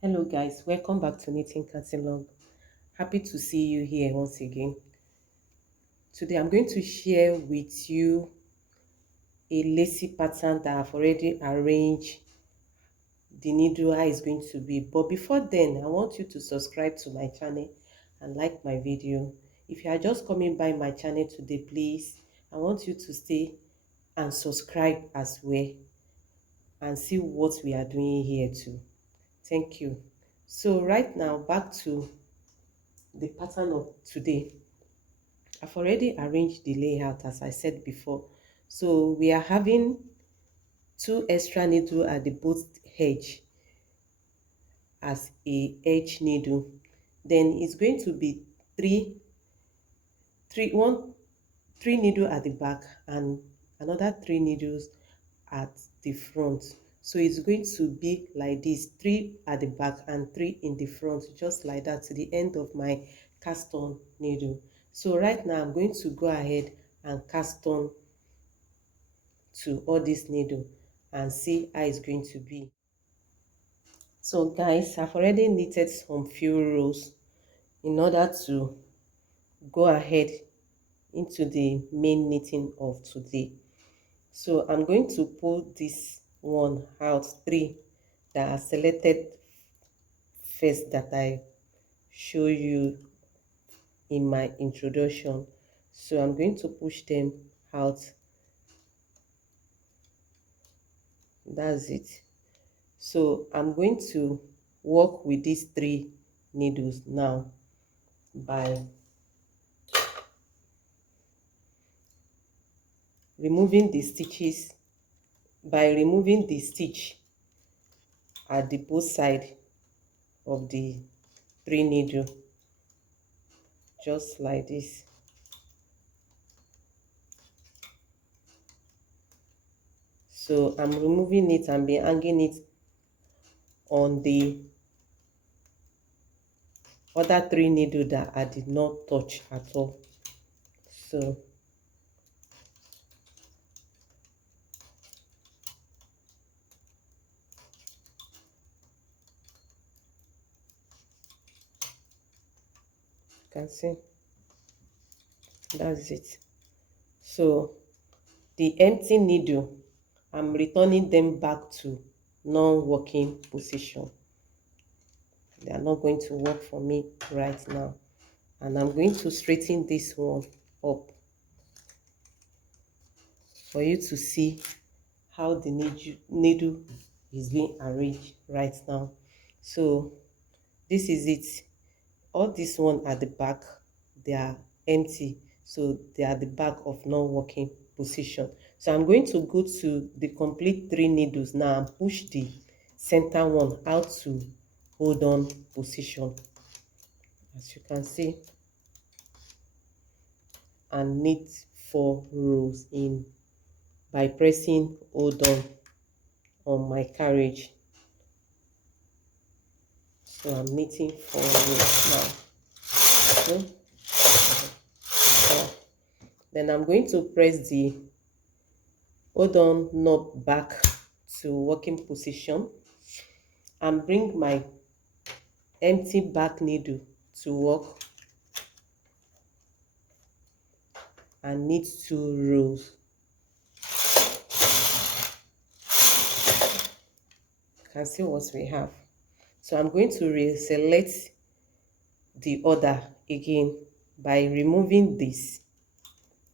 Hello guys, welcome back to Knitting Catalog. Happy to see you here once again. Today I'm going to share with you a lacy pattern that I've already arranged the needle how it's going to be. But before then, I want you to subscribe to my channel and like my video. If you are just coming by my channel today, please, I want you to stay and subscribe as well and see what we are doing here too. Thank you. So right now, back to the pattern of today. I've already arranged the layout as I said before. So we are having two extra needle at the both edge as a edge needle. Then it's going to be three needle at the back and another three needles at the front. So it's going to be like this, three at the back and three in the front, just like that to the end of my cast on needle. So right now I'm going to go ahead and cast on to all this needle and see how it's going to be. So guys, I've already knitted some few rows in order to go ahead into the main knitting of today. So I'm going to pull this one out, three that are selected first that I show you in my introduction. So I'm going to push them out. That's it. So I'm going to work with these three needles now by removing the stitches, by removing the stitch at the both side of the three needle, just like this. So I'm removing it and be hanging it on the other three needle that I did not touch at all. So you can see that's it. So the empty needle, I'm returning them back to non-working position. They are not going to work for me right now. And I'm going to straighten this one up for you to see how the needle is being arranged right now. So this is it. All this one at the back, they are empty, so they are the back of non-working position. So I'm going to go to the complete three needles now and push the center one out to hold on position, as you can see, and knit 4 rows in by pressing hold on my carriage. So I'm knitting 4 rows now. Okay. Then I'm going to press the hold on knot back to working position and bring my empty back needle to work and knit 2 rows. You can see what we have. So I'm going to reselect the other again by removing this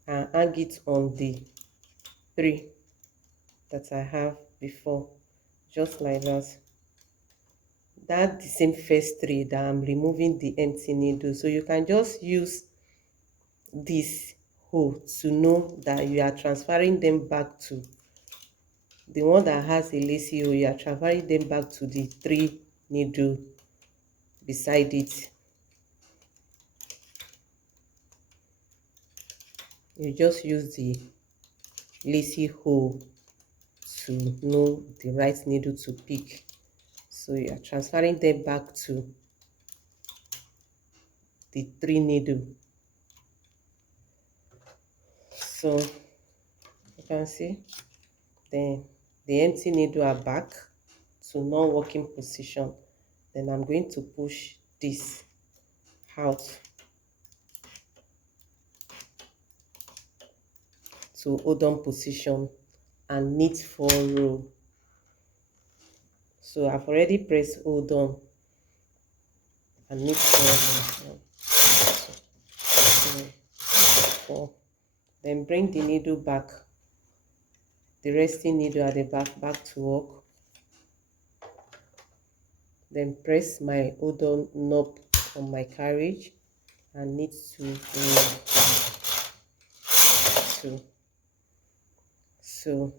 and hang it on the 3 that I have before, just like that. That's the same first 3 that I'm removing the empty needle. So you can just use this hole to know that you are transferring them back to the one that has a lacy hole. You are transferring them back to the 3 needle beside it. You just use the lacy hole to know the right needle to pick. So you are transferring them back to the 3 needle. So you can see then the empty needle are back to non-working position. Then I'm going to push this out to hold on position and knit 4 rows. So I've already pressed hold on and knit 4 rows. 4. Then bring the needle back, the resting needle at the back to work. Then press my hold on knob on my carriage and knit 2 rows. 2. So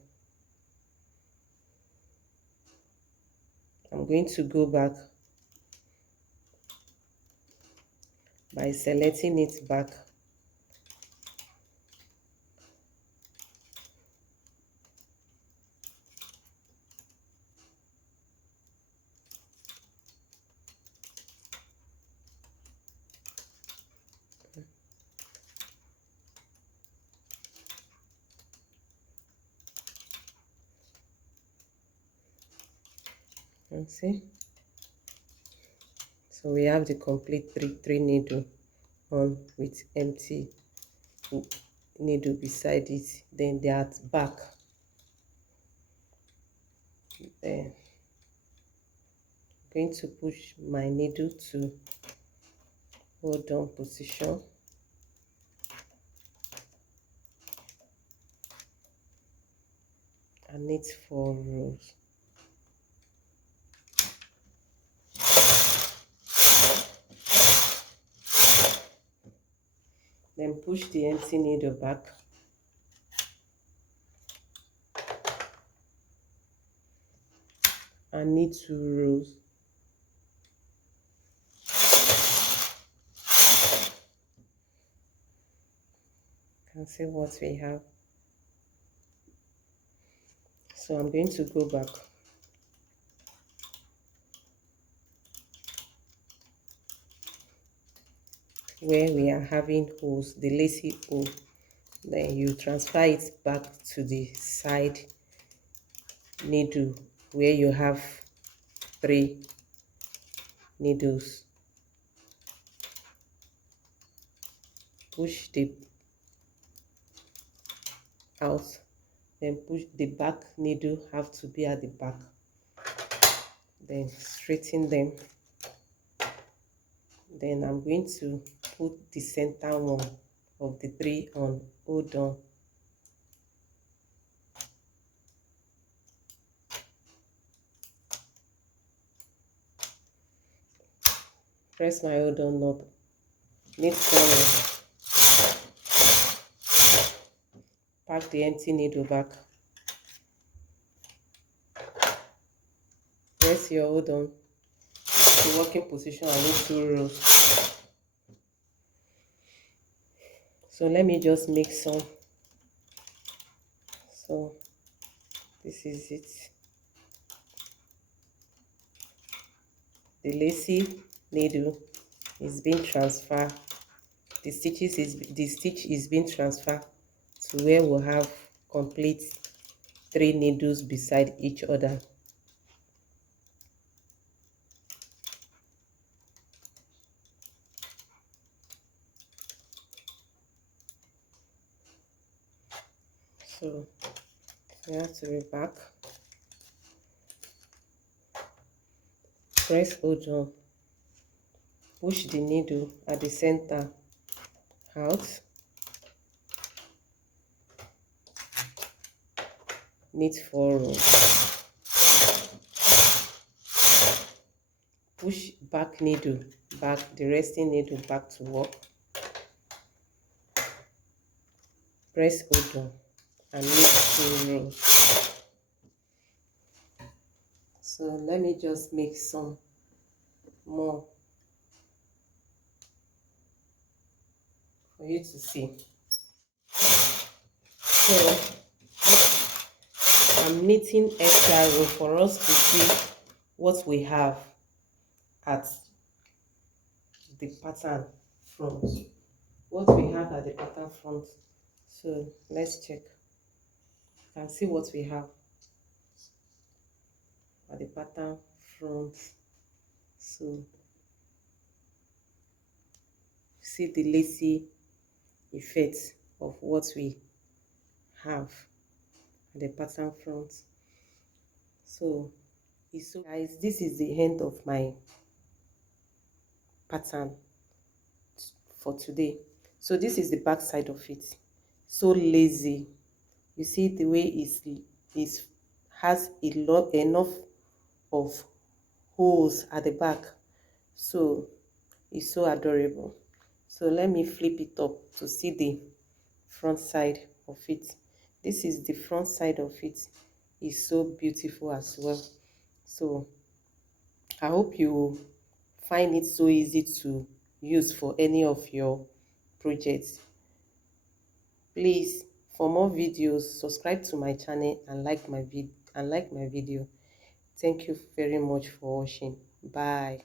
I'm going to go back by selecting it back. And see, so we have the complete three needle on with empty needle beside it. Then they are at back. Then I'm going to push my needle to hold on position and knit 4 rows. Then push the empty needle back and knit 2 rows. You can see what we have. So I'm going to go back. Where we are having holes, the lacy hole, then you transfer it back to the side needle where you have 3 needles. Push the out, then push the back needle have to be at the back, then straighten them. Then I'm going to put the center one of the 3 on, hold on. Press my hold on knob, knit 4 rows, pack the empty needle back, press your hold on to working position and knit 2 rows. So let me just make some. So this is it. The lacy needle is being transferred. The stitch is being transferred to where we'll have complete 3 needles beside each other. So you have to be back. Press hold on. Push the needle at the center out. Knit 4 rows. Push back needle back, the resting needle back to work. Press hold on and knit 2 rows. So let me just make some more for you to see. So I'm knitting extra row for us to see what we have at the pattern front. What we have at the pattern front. So let's check. You can see what we have at the pattern front. So see the lacy effect of what we have at the pattern front. So guys, this is the end of my pattern for today. So this is the back side of it. So lazy. You see the way is has a lot enough of holes at the back. So it's so adorable. So let me flip it up to see the front side of it. This is the front side of it. It's so beautiful as well. So I hope you find it so easy to use for any of your projects. Please, for more videos, subscribe to my channel and like my video. Thank you very much for watching. Bye.